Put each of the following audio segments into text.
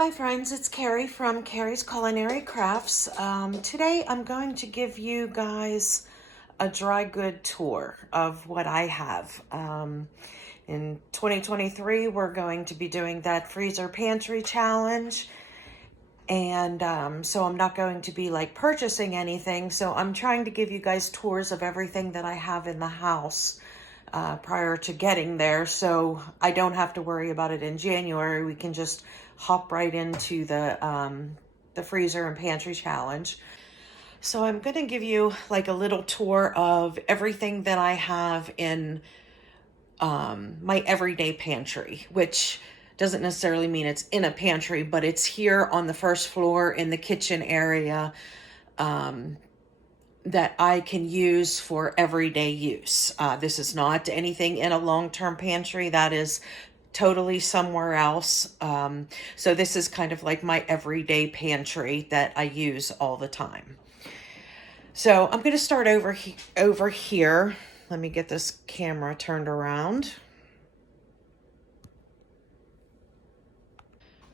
Hi friends, it's Carrie from Carrie's Culinary Crafts. Today I'm going to give you guys a dry good tour of what I have. In 2023 we're going to be doing that freezer pantry challenge, and so I'm not going to be like purchasing anything, so I'm trying to give you guys tours of everything that I have in the house prior to getting there, so I don't have to worry about it in January. We can just hop right into the freezer and pantry challenge. So I'm going to give you like a little tour of everything that I have in my everyday pantry, which doesn't necessarily mean it's in a pantry, but it's here on the first floor in the kitchen area that I can use for everyday use. This is not anything in a long-term pantry. That is totally somewhere else. So this is kind of like my everyday pantry that I use all the time. So I'm going to start over here. Let me get this camera turned around.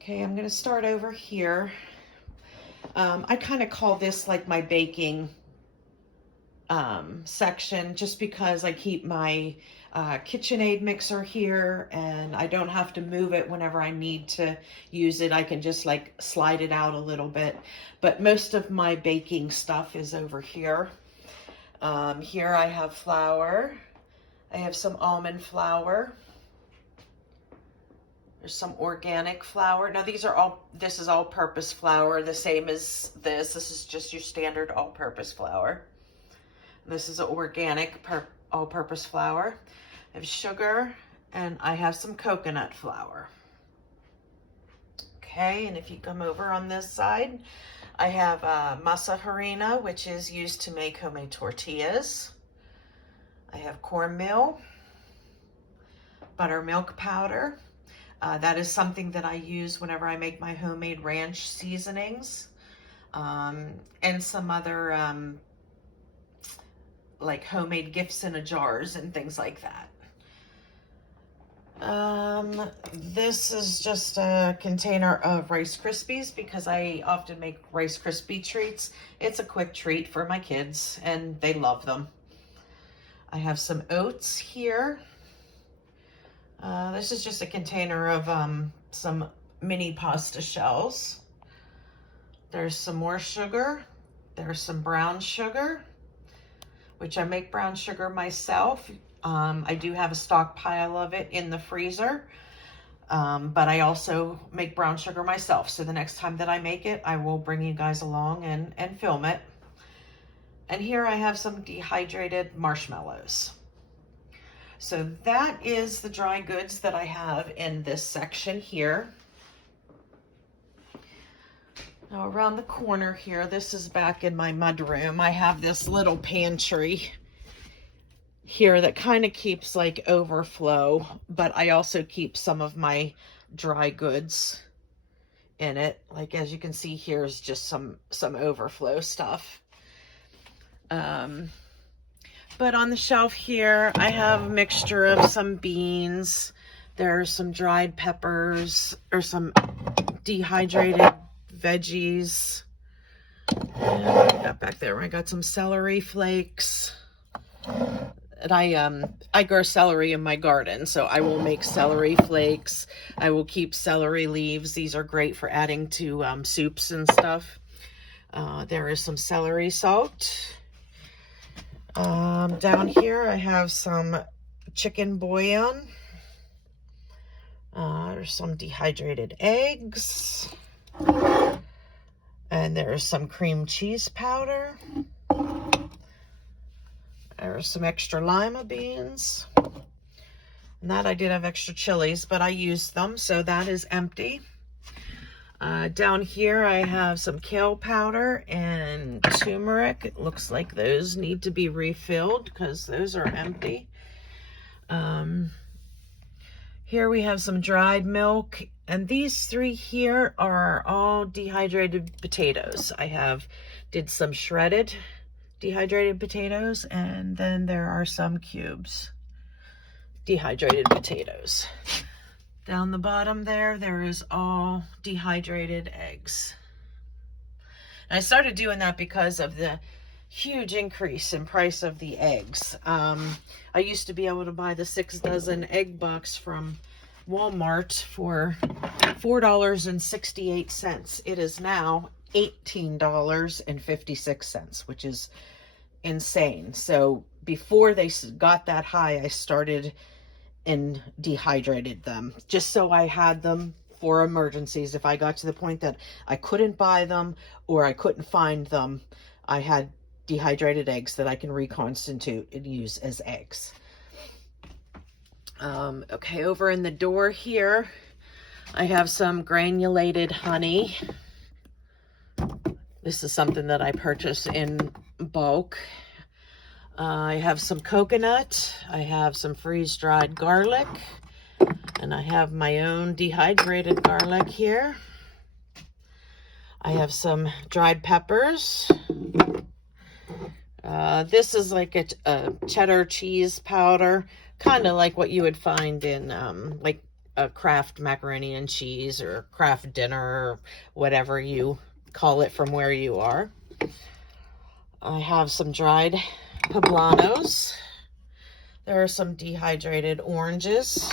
Okay, I'm going to start over here. I kind of call this like my baking section, just because I keep my KitchenAid mixer here and I don't have to move it whenever I need to use it. I can just like slide it out a little bit, but most of my baking stuff is over here. Here I have flour. I have some almond flour. There's some organic flour. Now this is all-purpose flour, the same as this. This is just your standard all-purpose flour. This is organic all-purpose flour. I have sugar, and I have some coconut flour. Okay, and if you come over on this side, I have masa harina, which is used to make homemade tortillas. I have cornmeal, buttermilk powder. That is something that I use whenever I make my homemade ranch seasonings, and some other like homemade gifts in a jars and things like that. This is just a container of Rice Krispies because I often make Rice Krispie treats. It's a quick treat for my kids and they love them. I have some oats here. This is just a container of some mini pasta shells. There's some more sugar. There's some brown sugar, which I make brown sugar myself. I do have a stockpile of it in the freezer, but I also make brown sugar myself. So the next time that I make it, I will bring you guys along and film it. And here I have some dehydrated marshmallows. So that is the dry goods that I have in this section here. Now around the corner here, this is back in my mudroom. I have this little pantry here that kind of keeps like overflow, but I also keep some of my dry goods in it. Like as you can see, here's just some overflow stuff. But on the shelf here, I have a mixture of some beans. There's some dried peppers or some dehydrated veggies. And what I got back there, I got some celery flakes. And I grow celery in my garden, so I will make celery flakes. I will keep celery leaves. These are great for adding to soups and stuff. There is some celery salt. Down here I have some chicken bouillon. There's some dehydrated eggs. And there's some cream cheese powder. There's some extra lima beans. And that I did have extra chilies, but I used them, so that is empty. Down here I have some kale powder and turmeric. It looks like those need to be refilled because those are empty. Here we have some dried milk, and these three here are all dehydrated potatoes. I did some shredded dehydrated potatoes, and then there are some cubes dehydrated potatoes. Down the bottom there is all dehydrated eggs. And I started doing that because of the huge increase in price of the eggs. I used to be able to buy the 6 dozen egg box from Walmart for $4.68. It is now $18.56, which is insane. So before they got that high, I started and dehydrated them just so I had them for emergencies. If I got to the point that I couldn't buy them or I couldn't find them, I had dehydrated eggs that I can reconstitute and use as eggs. Okay, over in the door here, I have some granulated honey. This is something that I purchased in bulk. I have some coconut. I have some freeze-dried garlic. And I have my own dehydrated garlic here. I have some dried peppers. This is like a cheddar cheese powder, kind of like what you would find in like a Kraft macaroni and cheese or Kraft dinner or whatever you call it from where you are. I have some dried poblanos. There are some dehydrated oranges.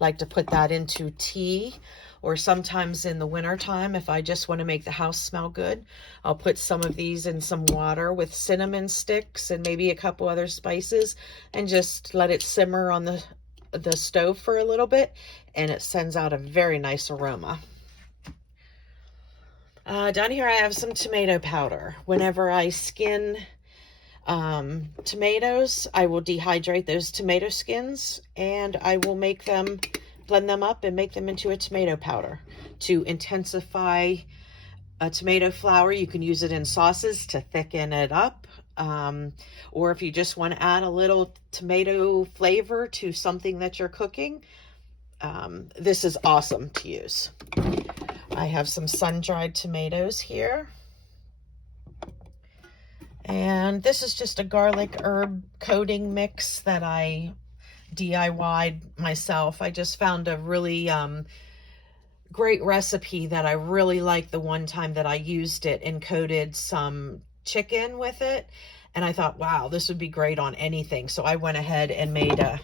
Like to put that into tea, or sometimes in the winter time, if I just want to make the house smell good, I'll put some of these in some water with cinnamon sticks and maybe a couple other spices and just let it simmer on the stove for a little bit, and it sends out a very nice aroma. Down here I have some tomato powder. Whenever I skin tomatoes, I will dehydrate those tomato skins and I will blend them up and make them into a tomato powder to intensify a tomato flour. You can use it in sauces to thicken it up, or if you just want to add a little tomato flavor to something that you're cooking, this is awesome to use. I have some sun-dried tomatoes here. And this is just a garlic herb coating mix that I DIY'd myself. I just found a really great recipe that I really liked the one time that I used it and coated some chicken with it. And I thought, wow, this would be great on anything. So I went ahead and made a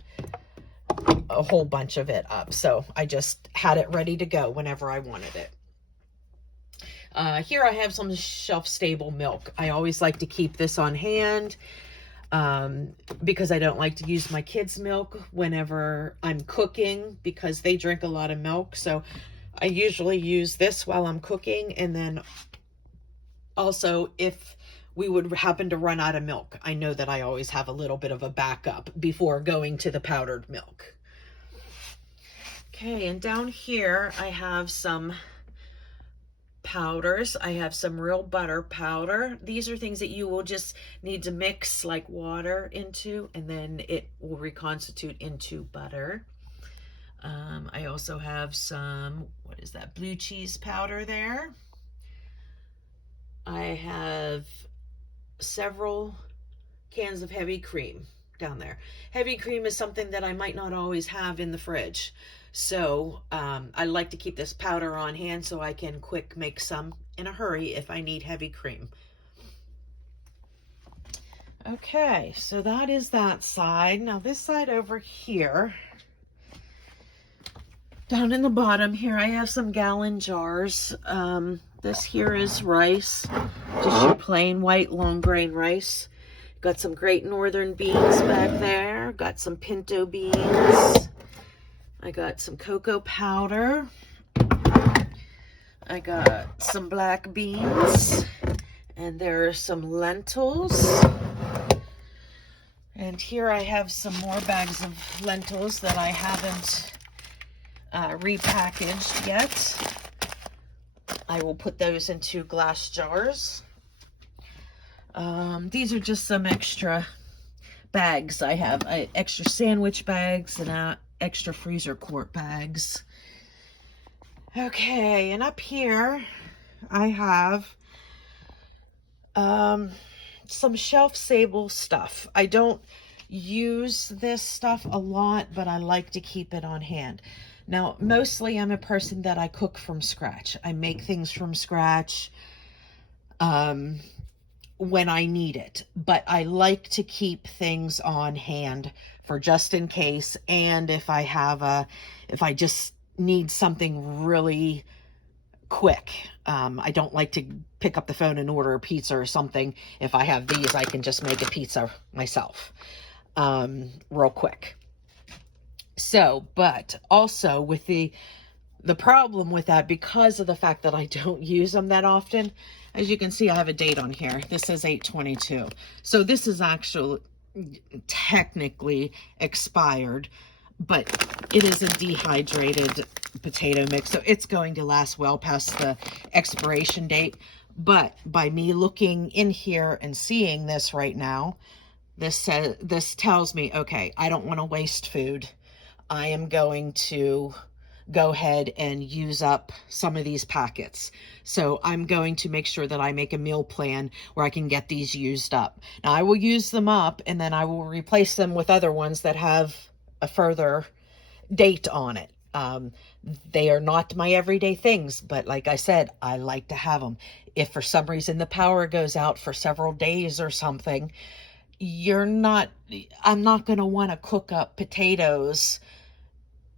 whole bunch of it up. So I just had it ready to go whenever I wanted it. Here I have some shelf-stable milk. I always like to keep this on hand because I don't like to use my kids' milk whenever I'm cooking because they drink a lot of milk. So I usually use this while I'm cooking, and then also if we would happen to run out of milk, I know that I always have a little bit of a backup before going to the powdered milk. Okay, and down here I have some powders. I have some real butter powder. These are things that you will just need to mix like water into, and then it will reconstitute into butter. I also have some, what is that, blue cheese powder there. I have several cans of heavy cream down there. Heavy cream is something that I might not always have in the fridge. So I like to keep this powder on hand so I can quick make some in a hurry if I need heavy cream. Okay, so that is that side. Now this side over here, down in the bottom here, I have some gallon jars. This here is rice, just your plain white long grain rice. Got some Great Northern beans back there. Got some pinto beans. I got some cocoa powder. I got some black beans. And there are some lentils. And here I have some more bags of lentils that I haven't repackaged yet. I will put those into glass jars. These are just some extra bags I have. Extra sandwich bags and extra freezer quart bags. Okay, and up here I have some shelf-stable stuff. I don't use this stuff a lot, but I like to keep it on hand. Now, mostly I'm a person that I cook from scratch. I make things from scratch when I need it, but I like to keep things on hand for just in case. And if I just need something really quick, I don't like to pick up the phone and order a pizza or something. If I have these, I can just make a pizza myself, real quick. So, but also with the problem with that, because of the fact that I don't use them that often, as you can see, I have a date on here. This says 8/22. So this is actually technically expired, but it is a dehydrated potato mix, so it's going to last well past the expiration date. But by me looking in here and seeing this right now, this tells me, okay, I don't want to waste food. I am going to go ahead and use up some of these packets. So I'm going to make sure that I make a meal plan where I can get these used up. Now I will use them up and then I will replace them with other ones that have a further date on it. They are not my everyday things, but like I said, I like to have them. If for some reason the power goes out for several days or something, I'm not going to want to cook up potatoes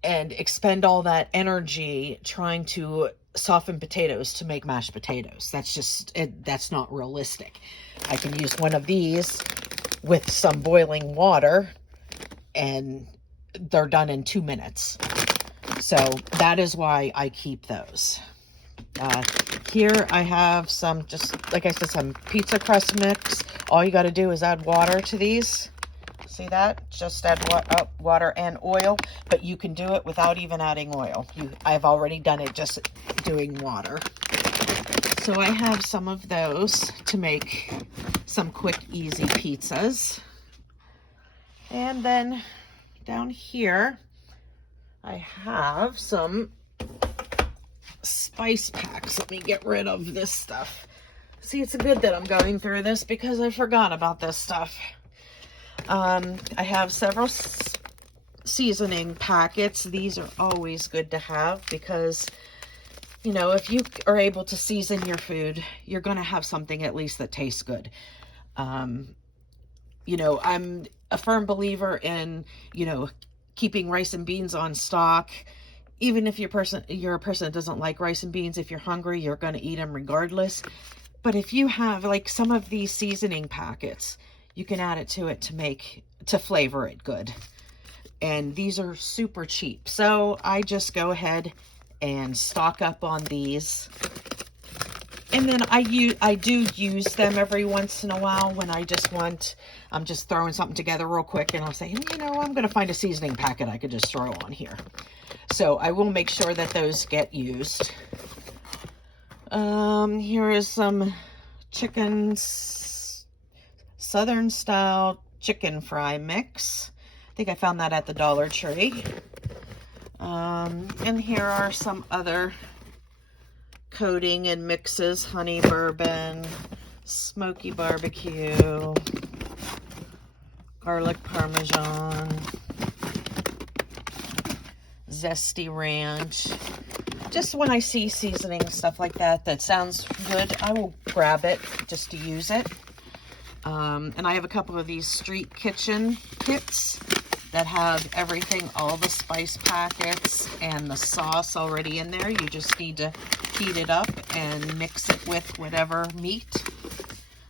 and expend all that energy trying to soften potatoes to make mashed potatoes. That's just, that's not realistic. I can use one of these with some boiling water and they're done in 2 minutes. So that is why I keep those. Here I have some, just like I said, some pizza crust mix. All you got to do is add water to these. See that? Just add water and oil, but you can do it without even adding oil. I've already done it just doing water. So I have some of those to make some quick, easy pizzas. And then down here, I have some spice packs. Let me get rid of this stuff. See, it's good that I'm going through this because I forgot about this stuff. I have several seasoning packets. These are always good to have because, you know, if you are able to season your food, you're going to have something at least that tastes good. You know, I'm a firm believer in, you know, keeping rice and beans on stock. Even if you're a person that doesn't like rice and beans, if you're hungry, you're going to eat them regardless. But if you have like some of these seasoning packets, you can add it to flavor it good. And these are super cheap. So I just go ahead and stock up on these. And then I do use them every once in a while when I'm just throwing something together real quick and I'll say, you know, I'm going to find a seasoning packet I could just throw on here. So I will make sure that those get used. Here is some Southern style chicken fry mix. I think I found that at the Dollar Tree. And here are some other coating and mixes: honey bourbon, smoky barbecue, garlic parmesan, zesty ranch. Just when I see seasoning stuff like that sounds good, I will grab it just to use it. And I have a couple of these street kitchen kits that have everything, all the spice packets and the sauce already in there. You just need to heat it up and mix it with whatever meat.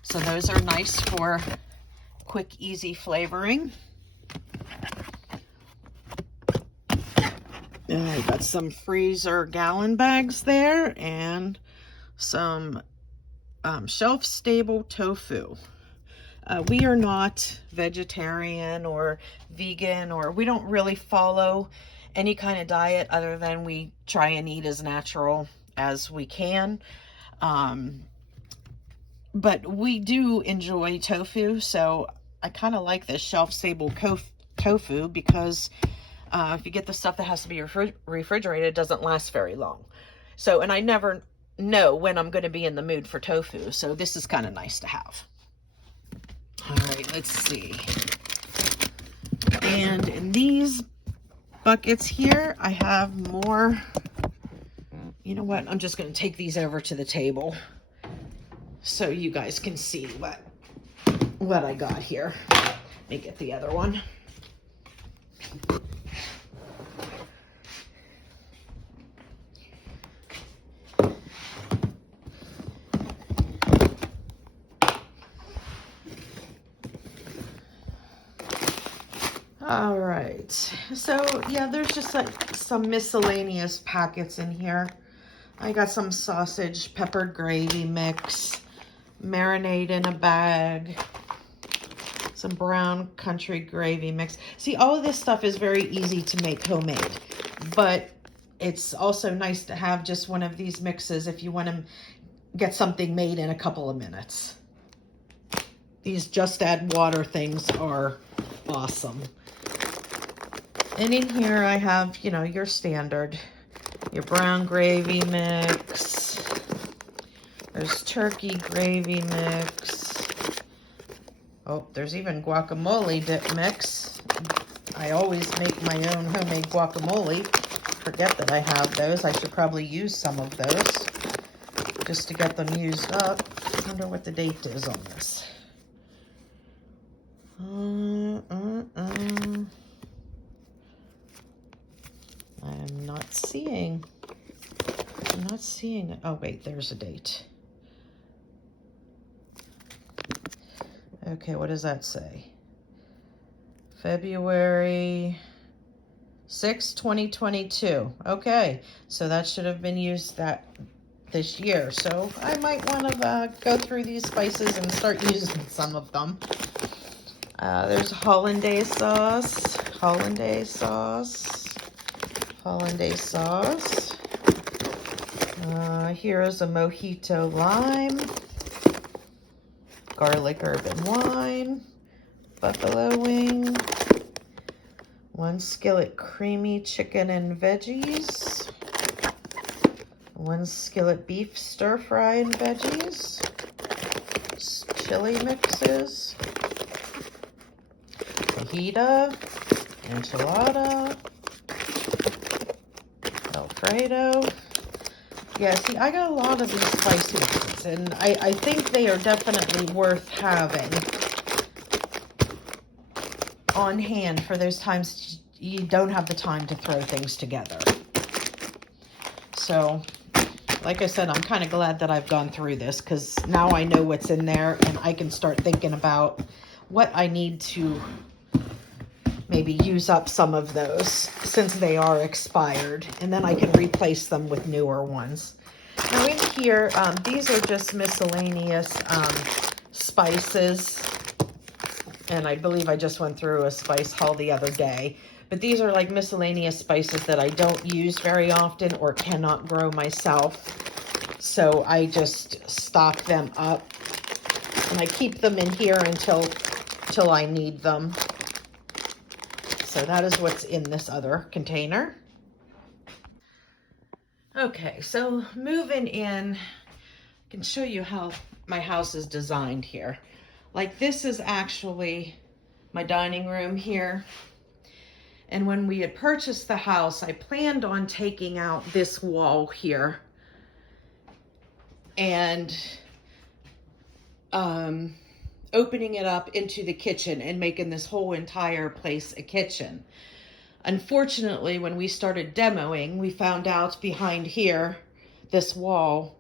So those are nice for quick, easy flavoring. I got some freezer gallon bags there and some shelf-stable tofu. We are not vegetarian or vegan, or we don't really follow any kind of diet other than we try and eat as natural as we can. But we do enjoy tofu, so I kind of like this shelf-stable tofu because if you get the stuff that has to be refrigerated, it doesn't last very long. So, and I never know when I'm going to be in the mood for tofu, so this is kind of nice to have. All right, let's see. And in these buckets here. I have more. You know what? I'm just going to take these over to the table so you guys can see what I got here. Let me get the other one. All right, so yeah, there's just like some miscellaneous packets in here. I got some sausage peppered gravy mix, marinade in a bag, some brown country gravy mix. See, all of this stuff is very easy to make homemade, but it's also nice to have just one of these mixes if you want to get something made in a couple of minutes. These just add water things are awesome. And in here I have, you know, your standard, your brown gravy mix. There's turkey gravy mix. Oh, there's even guacamole dip mix. I always make my own homemade guacamole. Forget that I have those. I should probably use some of those just to get them used up. I wonder what the date is on this. I'm not seeing it. Oh wait, there's a date. Okay, what does that say? February 6, 2022. Okay, so that should have been used this year. So I might want to go through these spices and start using some of them. There's hollandaise sauce. Here is a mojito lime, garlic herb and wine, buffalo wing, 1 skillet creamy chicken and veggies, 1 skillet beef stir fry and veggies, chili mixes, fajita, enchilada, Alfredo. Yeah, see, I got a lot of these spice mixes, and I think they are definitely worth having on hand for those times you don't have the time to throw things together. So, like I said, I'm kind of glad that I've gone through this, because now I know what's in there, and I can start thinking about what I need to maybe use up some of those since they are expired, and then I can replace them with newer ones. Now in here, these are just miscellaneous spices, and I believe I just went through a spice haul the other day, but these are like miscellaneous spices that I don't use very often or cannot grow myself, so I just stock them up, and I keep them in here until I need them. So that is what's in this other container. Okay, so moving in, I can show you how my house is designed here. Like, this is actually my dining room here. And when we had purchased the house, I planned on taking out this wall here and opening it up into the kitchen and making this whole entire place a kitchen. Unfortunately, when we started demoing, we found out behind here, this wall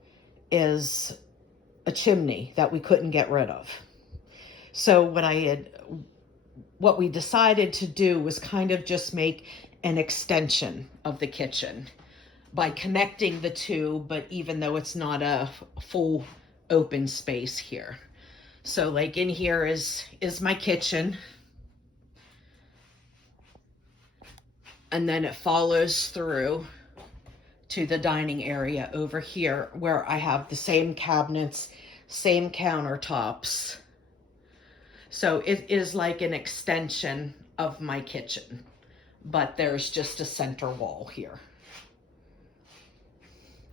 is a chimney that we couldn't get rid of. So what we decided to do was kind of just make an extension of the kitchen by connecting the two, but even though it's not a full open space here. So like in here is my kitchen. And then it follows through to the dining area over here where I have the same cabinets, same countertops. So it is like an extension of my kitchen, but there's just a center wall here.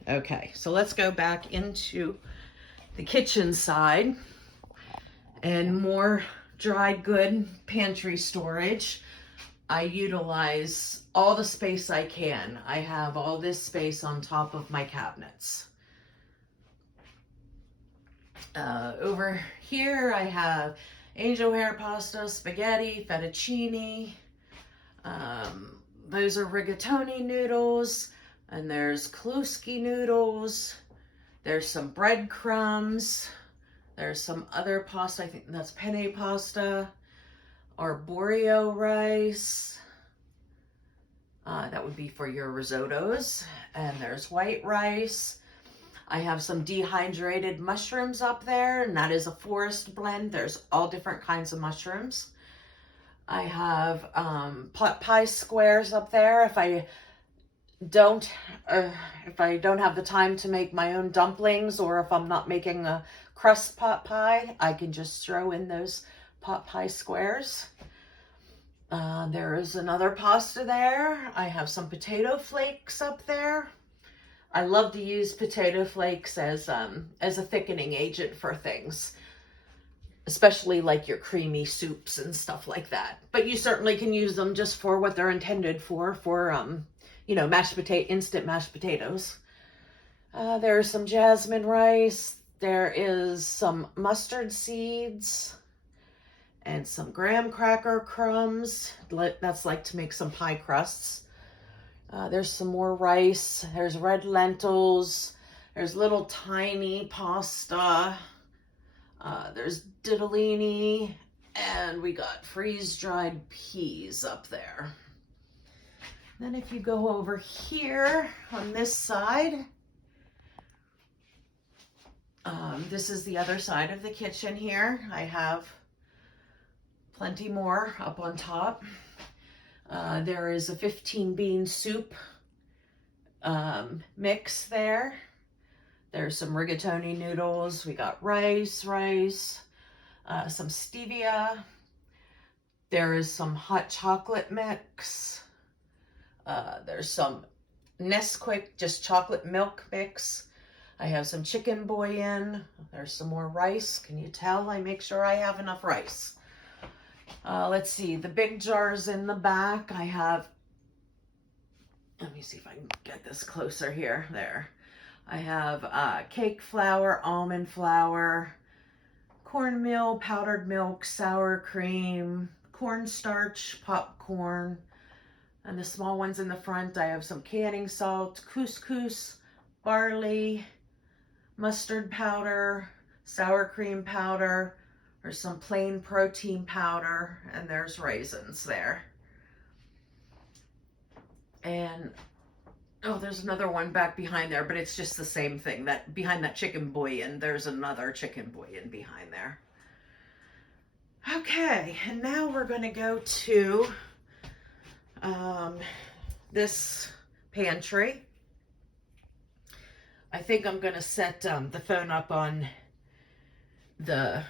Okay, so let's go back into the kitchen side. And more dry good pantry storage. I utilize all the space I can. I have all this space on top of my cabinets. Over here I have angel hair pasta, spaghetti, fettuccine. Those are rigatoni noodles, and there's Kluski noodles. There's some breadcrumbs. There's some other pasta, I think that's penne pasta. Arborio rice. That would be for your risottos. And there's white rice. I have some dehydrated mushrooms up there, and that is a forest blend. There's all different kinds of mushrooms. I have pot pie squares up there. If I don't have the time to make my own dumplings, or if I'm not making a crust pot pie, I can just throw in those pot pie squares. There is another pasta there. I have some potato flakes up there. I love to use potato flakes as a thickening agent for things, especially like your creamy soups and stuff like that. But you certainly can use them just for what they're intended for you know, instant mashed potatoes. There's some jasmine rice. There is some mustard seeds and some graham cracker crumbs. That's like to make some pie crusts. There's some more rice. There's red lentils. There's little tiny pasta. There's ditalini, and we got freeze-dried peas up there. Then if you go over here on this side, this is the other side of the kitchen here. I have plenty more up on top. There is a 15 bean soup mix there. There's some rigatoni noodles. We got rice, some stevia. There is some hot chocolate mix. There's some Nesquik, just chocolate milk mix. I have some chicken bouillon. There's some more rice. Can you tell? I make sure I have enough rice. Let's see, the big jars in the back, I have, let me see if I can get this closer here, there. I have cake flour, almond flour, cornmeal, powdered milk, sour cream, cornstarch, popcorn, and the small ones in the front, I have some canning salt, couscous, barley, mustard powder, sour cream powder. There's some plain protein powder, and there's raisins there. And, oh, there's another one back behind there, but it's just the same thing. That behind that chicken bouillon, there's another chicken bouillon behind there. Okay, and now we're going to go to this pantry. I think I'm going to set the phone up on the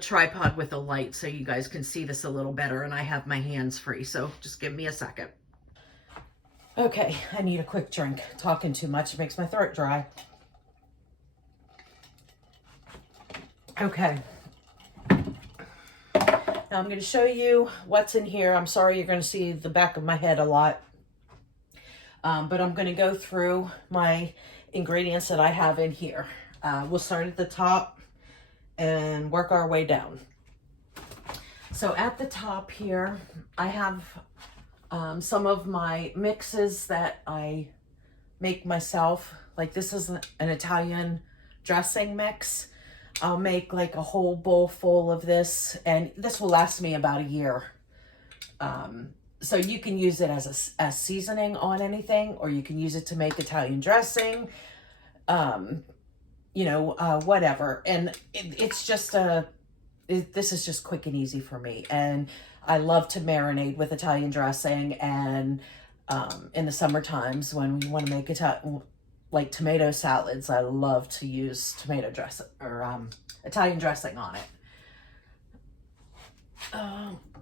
tripod with a light so you guys can see this a little better, and I have my hands free, so just give me a second. Okay, I need a quick drink. Talking too much makes my throat dry. Okay. Now I'm going to show you what's in here. I'm sorry you're going to see the back of my head a lot. But I'm going to go through my ingredients that I have in here. We'll start at the top and work our way down. So at the top here, I have some of my mixes that I make myself. Like this is an Italian dressing mix. I'll make like a whole bowl full of this, and this will last me about a year. So you can use it as seasoning on anything, or you can use it to make Italian dressing, you know, whatever. And it's just this is just quick and easy for me. And I love to marinate with Italian dressing. And in the summer times when we want to make like tomato salads, I love to use tomato dressing or Italian dressing on it.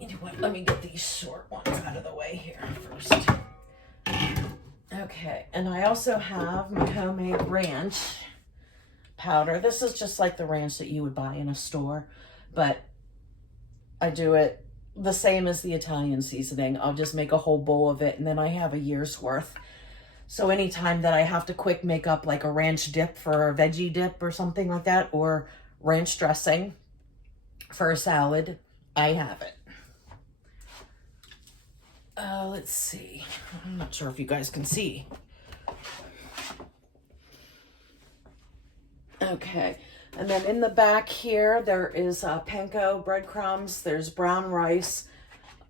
You know what? Let me get these short ones out of the way here first. Okay, and I also have my homemade ranch powder. This is just like the ranch that you would buy in a store, but I do it the same as the Italian seasoning. I'll just make a whole bowl of it, and then I have a year's worth. So anytime that I have to quick make up like a ranch dip for a veggie dip or something like that, or ranch dressing for a salad, I have it. Let's see. I'm not sure if you guys can see. Okay. And then in the back here, there is panko breadcrumbs. There's brown rice.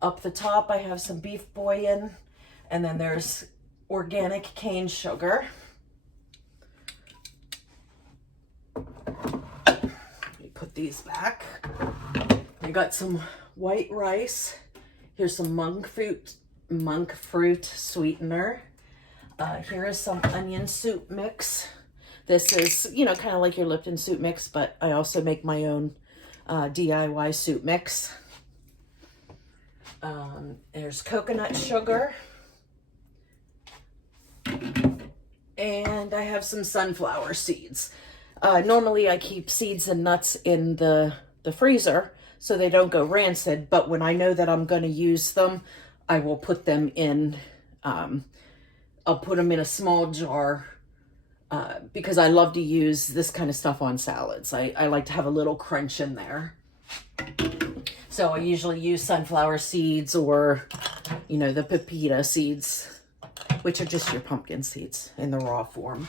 Up the top, I have some beef bouillon. And then there's organic cane sugar. Let me put these back. I got some white rice. Here's some monk fruit sweetener. Here is some onion soup mix. This is, you know, kind of like your Lipton soup mix, but I also make my own DIY soup mix. There's coconut sugar. And I have some sunflower seeds. Normally I keep seeds and nuts in the freezer so they don't go rancid, but when I know that I'm going to use them, I will put them in, I'll put them in a small jar because I love to use this kind of stuff on salads. I like to have a little crunch in there. So I usually use sunflower seeds or, you know, the pepita seeds, which are just your pumpkin seeds in the raw form.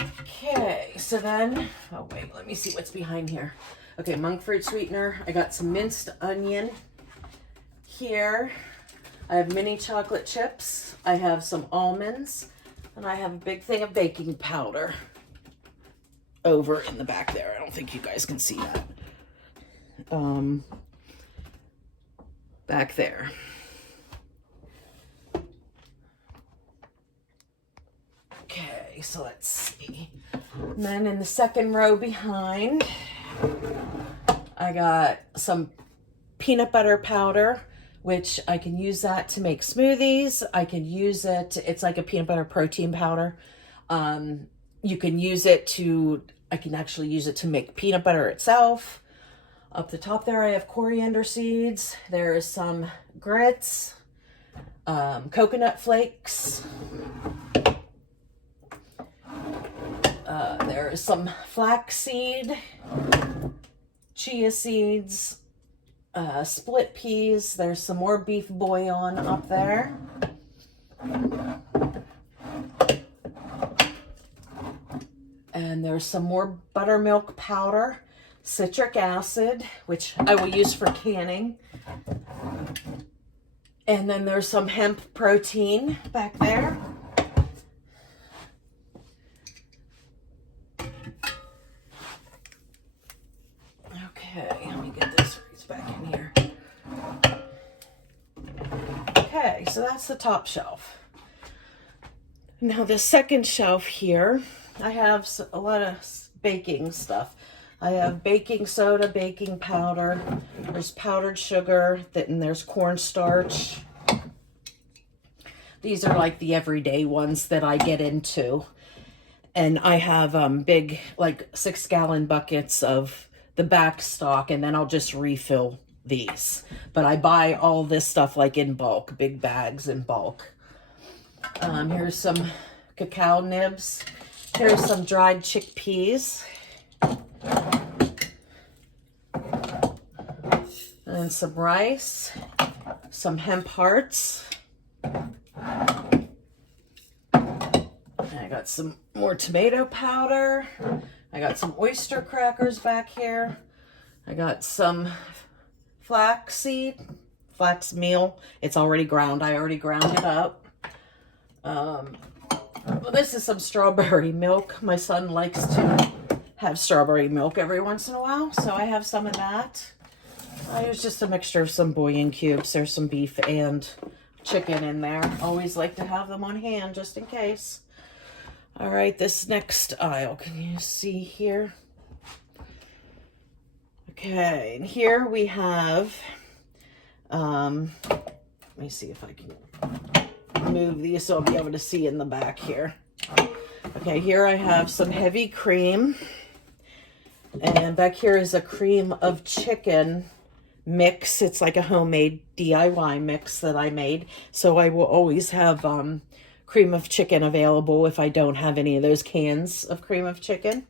Okay, so then, oh wait, let me see what's behind here. Okay, monk fruit sweetener. I got some minced onion here. I have mini chocolate chips. I have some almonds. And I have a big thing of baking powder over in the back there. I don't think you guys can see that. Back there. Okay, so let's see. And then in the second row behind, I got some peanut butter powder, which I can use that to make smoothies. I can use it, it's like a peanut butter protein powder. You can use it to, I can actually use it to make peanut butter itself. Up the top there, I have coriander seeds. There is some grits, coconut flakes. There is some flaxseed, chia seeds, split peas. There's some more beef bouillon up there. And there's some more buttermilk powder, citric acid, which I will use for canning. And then there's some hemp protein back there. Okay, let me get this back in here. Okay, so that's the top shelf. Now the second shelf here, I have a lot of baking stuff. I have baking soda, baking powder, there's powdered sugar, and there's cornstarch. These are like the everyday ones that I get into. And I have big, like 6-gallon buckets of the back stock, and then I'll just refill these. But I buy all this stuff like in bulk, big bags in bulk. Here's some cacao nibs. Here's some dried chickpeas. And some rice, some hemp hearts. And I got some more tomato powder. I got some oyster crackers back here. I got some flax meal. It's already ground. I already ground it up. Well, this is some strawberry milk. My son likes to have strawberry milk every once in a while, so I have some of that. There's just a mixture of some bouillon cubes. There's some beef and chicken in there. Always like to have them on hand just in case. All right, this next aisle, can you see here? Okay, and here we have, let me see if I can move these so I'll be able to see in the back here. Okay, here I have some heavy cream, and back here is a cream of chicken mix. It's like a homemade DIY mix that I made. So I will always have cream of chicken available if I don't have any of those cans of cream of chicken.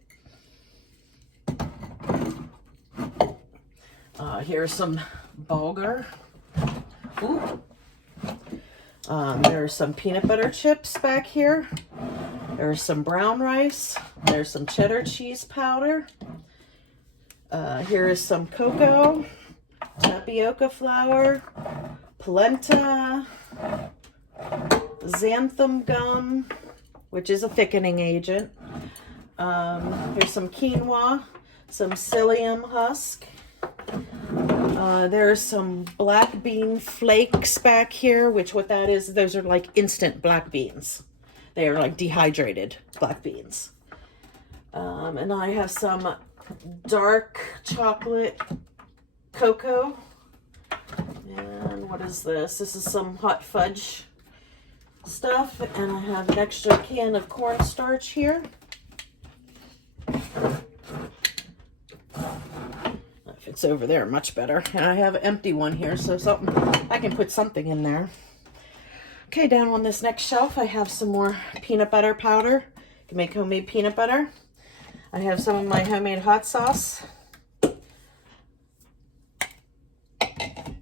Here's some bulgur. Ooh. There's some peanut butter chips back here. There's some brown rice. There's some cheddar cheese powder. Here is some cocoa, tapioca flour, polenta, xanthan gum, which is a thickening agent. Here's some quinoa, some psyllium husk. There's some black bean flakes back here, which what that is, those are like instant black beans. They are like dehydrated black beans. And I have some dark chocolate cocoa. And what is this? This is some hot fudge stuff. And I have an extra can of cornstarch here. It's over there much better, and I have an empty one here, so something I can put something in there. Okay, down on this next shelf I have some more peanut butter powder. You can make homemade peanut butter. I have some of my homemade hot sauce,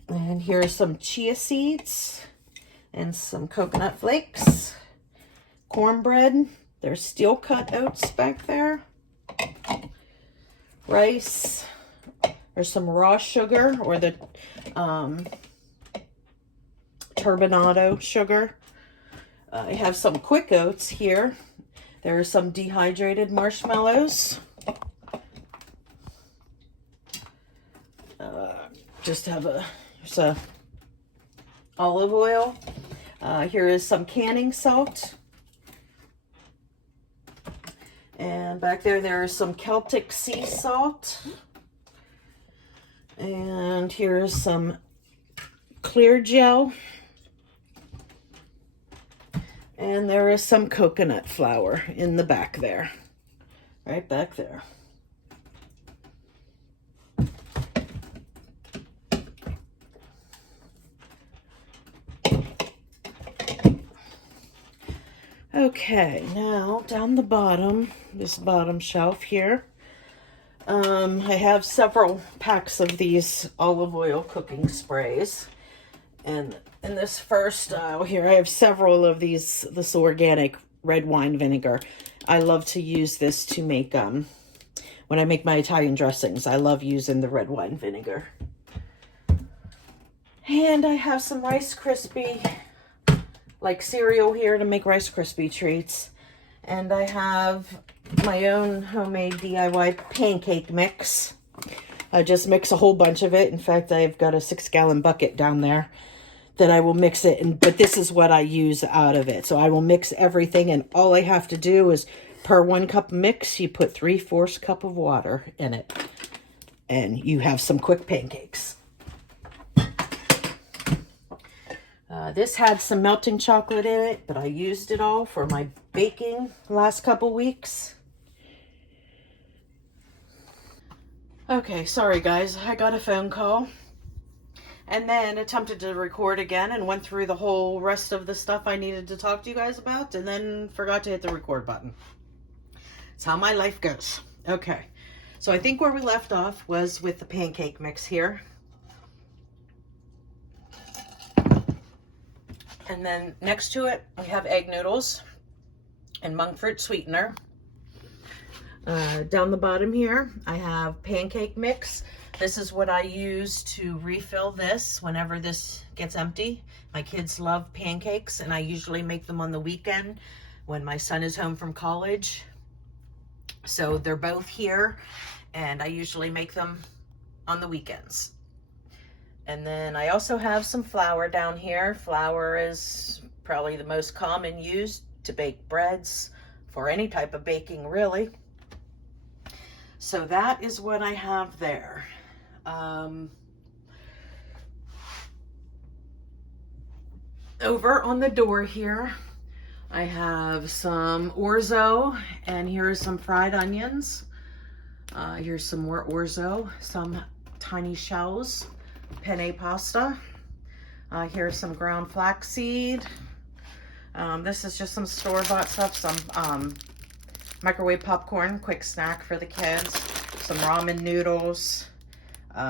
and here's some chia seeds and some coconut flakes, cornbread. There's steel cut oats back there, rice. There's some raw sugar, or the turbinado sugar. I have some quick oats here. There are some dehydrated marshmallows. Just have there's a olive oil. Here is some canning salt. And back there is some Celtic sea salt. And here's some clear gel. And there is some coconut flour in the back there. Right back there. Okay, now down the bottom, this bottom shelf here. I have several packs of these olive oil cooking sprays. And in this first aisle here, I have several of this organic red wine vinegar. I love to use this to make, when I make my Italian dressings, I love using the red wine vinegar. And I have some Rice Krispie, like cereal here to make Rice Krispie treats. And I have my own homemade DIY pancake mix. I just mix a whole bunch of it. In fact, I've got a 6-gallon bucket down there that I will mix it in, but this is what I use out of it. So I will mix everything, and all I have to do is per 1 cup mix, you put 3/4 cup of water in it, and you have some quick pancakes. This had some melting chocolate in it, but I used it all for my baking last couple weeks. Okay, sorry guys, I got a phone call and then attempted to record again and went through the whole rest of the stuff I needed to talk to you guys about and then forgot to hit the record button. It's how my life goes. Okay, so I think where we left off was with the pancake mix here. And then next to it, we have egg noodles and monk fruit sweetener. Down the bottom here, I have pancake mix. This is what I use to refill this whenever this gets empty. My kids love pancakes, and I usually make them on the weekend when my son is home from college. So they're both here, and I usually make them on the weekends. And then I also have some flour down here. Flour is probably the most common used to bake breads, for any type of baking really. So that is what I have there. Over on the door here, I have some orzo, and here's some fried onions. Here's some more orzo, some tiny shells. penne pasta. Here's some ground flaxseed. This is just some store-bought stuff, some microwave popcorn, quick snack for the kids, some ramen noodles.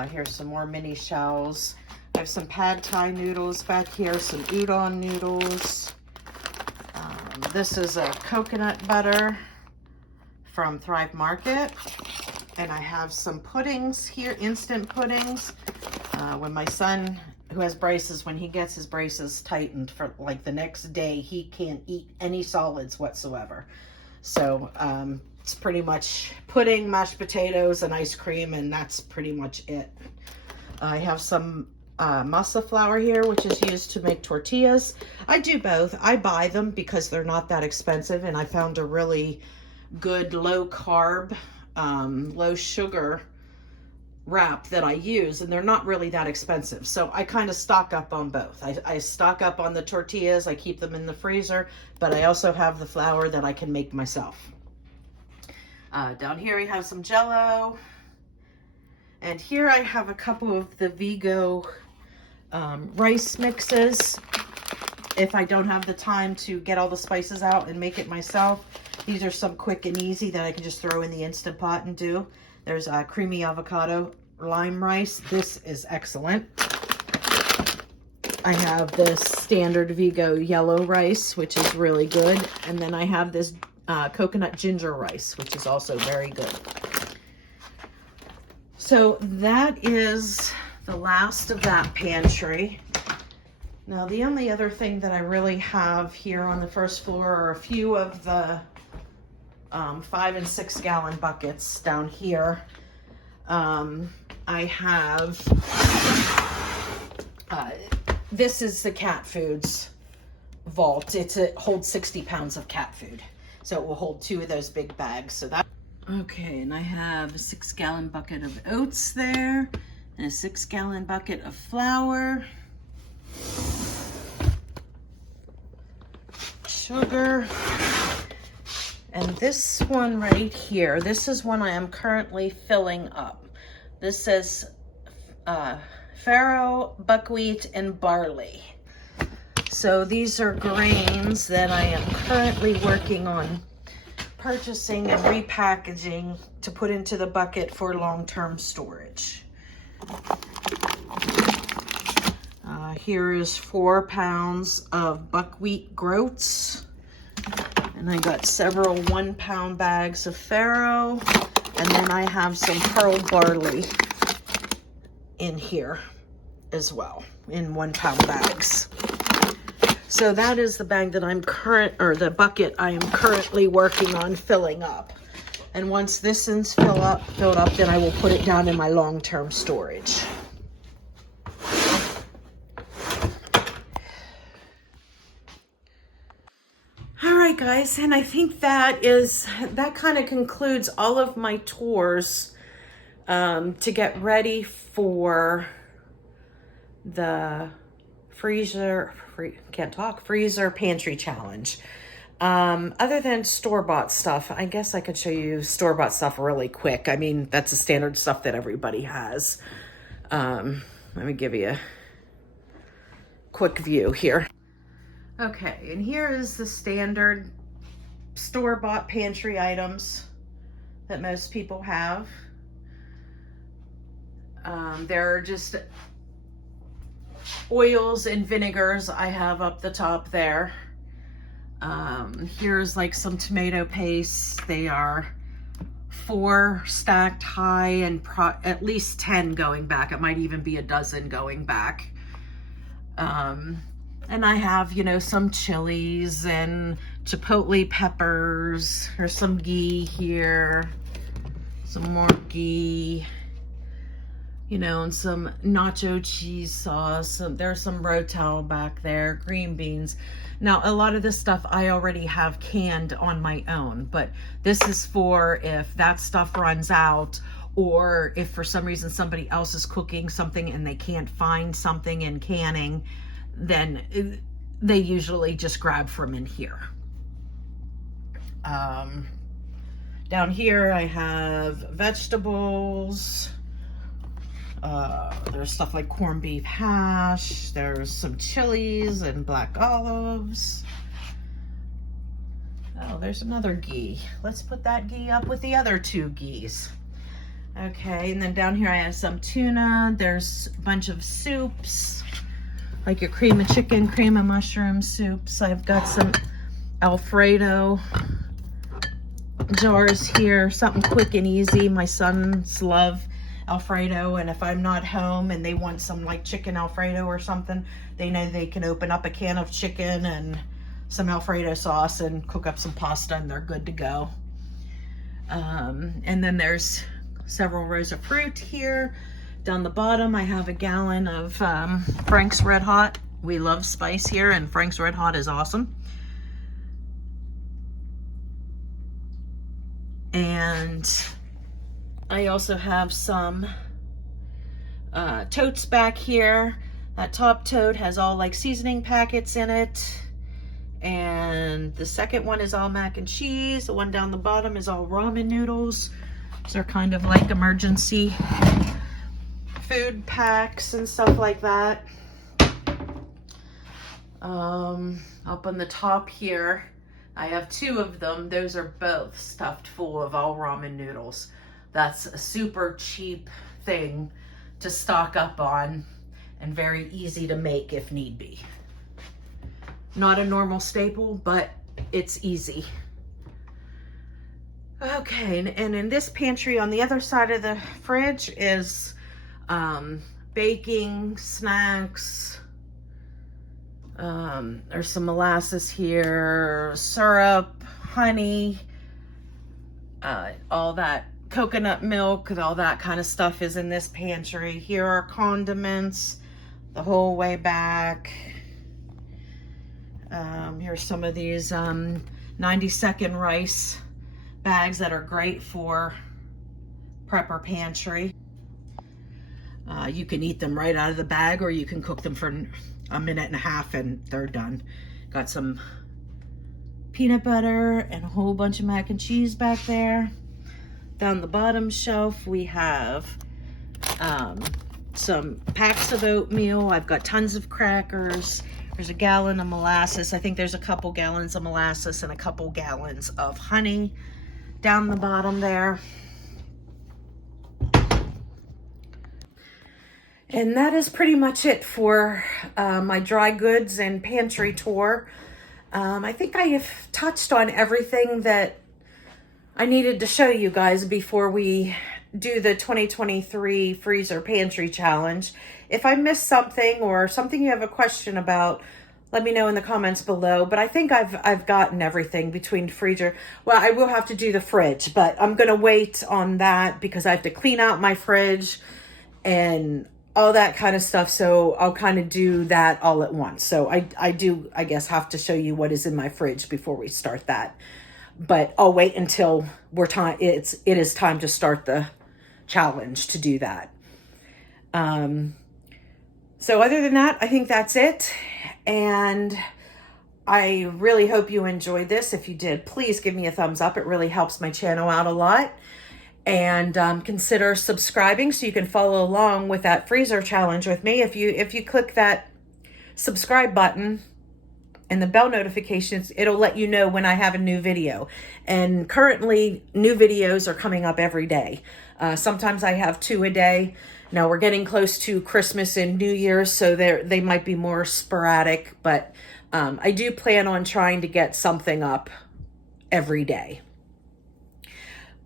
Here's some more mini shells. I have some pad thai noodles back here, some udon noodles. This is a coconut butter from Thrive Market. And I have some puddings here, instant puddings. When my son, who has braces, when he gets his braces tightened for like the next day, he can't eat any solids whatsoever. So it's pretty much pudding, mashed potatoes, and ice cream, and that's pretty much it. I have some masa flour here, which is used to make tortillas. I do both. I buy them because they're not that expensive, and I found a really good low carb, low sugar wrap that I use, and they're not really that expensive. So I kind of stock up on both. I stock up on the tortillas, I keep them in the freezer, but I also have the flour that I can make myself. Down here we have some Jell-O, and here I have a couple of the Vigo rice mixes. If I don't have the time to get all the spices out and make it myself, these are some quick and easy that I can just throw in the Instant Pot and do. There's a creamy avocado lime rice. This is excellent. I have this standard Vigo yellow rice, which is really good. And then I have this coconut ginger rice, which is also very good. So that is the last of that pantry. Now, the only other thing that I really have here on the first floor are a few of the 5 and 6 gallon buckets down here. I have, this is the cat foods vault. It holds 60 pounds of cat food. So it will hold 2 of those big bags. So that, okay, and I have a 6 gallon bucket of oats there, and a 6 gallon bucket of flour, sugar, and this one right here, this is one I am currently filling up. This says farro, buckwheat, and barley. So these are grains that I am currently working on purchasing and repackaging to put into the bucket for long-term storage. Here is 4 pounds of buckwheat groats. And I got several 1 pound bags of farro. And then I have some pearl barley in here as well, in 1 pound bags. So that is the bag that the bucket I am currently working on filling up. And once this is filled up, then I will put it down in my long-term storage. All right, guys, and I think that kind of concludes all of my tours to get ready for the freezer pantry challenge. Other than store-bought stuff, I guess I could show you store-bought stuff really quick. I mean, that's the standard stuff that everybody has. Let me give you a quick view here. Okay, and here is the standard store-bought pantry items that most people have. There are just oils and vinegars I have up the top there. Here's like some tomato paste. They are 4 stacked high and at least 10 going back. It might even be a dozen going back. And I have, some chilies and chipotle peppers. There's some ghee here, some more ghee, and some nacho cheese sauce. There's some Rotel back there, green beans. Now, a lot of this stuff I already have canned on my own, but this is for if that stuff runs out, or if for some reason somebody else is cooking something and they can't find something in canning, then they usually just grab from in here. Down here I have vegetables, There's stuff like corned beef hash. There's some chilies and black olives. Oh, there's another ghee. Let's put that ghee up with the other 2 ghees. Okay, and then down here I have some tuna. There's a bunch of soups, like your cream of chicken, cream of mushroom soups. I've got some Alfredo jars here, something quick and easy. My sons love Alfredo, and if I'm not home and they want some like chicken Alfredo or something, they know they can open up a can of chicken and some Alfredo sauce and cook up some pasta, and they're good to go. And then there's several rows of fruit here. Down the bottom I have a gallon of Frank's Red Hot. We love spice here, and Frank's Red Hot is awesome. And I also have some totes back here. That top tote has all like seasoning packets in it. And the second one is all mac and cheese. The one down the bottom is all ramen noodles. These are kind of like emergency food packs and stuff like that. Up on the top here, I have 2 of them. Those are both stuffed full of all ramen noodles. That's a super cheap thing to stock up on and very easy to make if need be. Not a normal staple, but it's easy. Okay, and in this pantry on the other side of the fridge is baking, snacks. There's some molasses here, syrup, honey, all that coconut milk, all that kind of stuff is in this pantry. Here are condiments the whole way back. Here's some of these 90-second rice bags that are great for prepper pantry. You can eat them right out of the bag, or you can cook them for a minute and a half and they're done. Got some peanut butter and a whole bunch of mac and cheese back there. Down the bottom shelf we have some packs of oatmeal. I've got tons of crackers. There's a gallon of molasses. I think there's a couple gallons of molasses and a couple gallons of honey down the bottom there. And that is pretty much it for my dry goods and pantry tour. I think I have touched on everything that I needed to show you guys before we do the 2023 freezer pantry challenge. If I missed something or something you have a question about, let me know in the comments below. But I think I've gotten everything between freezer. Well, I will have to do the fridge, but I'm going to wait on that because I have to clean out my fridge and all that kind of stuff. So I'll kind of do that all at once. So I do, I guess, have to show you what is in my fridge before we start that. But I'll wait until it is time to start the challenge to do that. So other than that, I think that's it. And I really hope you enjoyed this. If you did, please give me a thumbs up. It really helps my channel out a lot. And consider subscribing so you can follow along with that freezer challenge with me. If you click that subscribe button and the bell notifications, it'll let you know when I have a new video. And currently, new videos are coming up every day. Sometimes I have 2 a day. Now we're getting close to Christmas and New Year's, so they might be more sporadic. But I do plan on trying to get something up every day.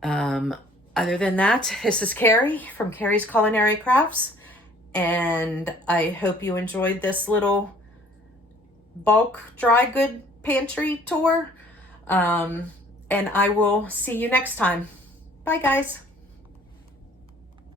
Other than that, this is Carrie from Carrie's Culinary Crafts, and I hope you enjoyed this little bulk dry good pantry tour, and I will see you next time. Bye, guys.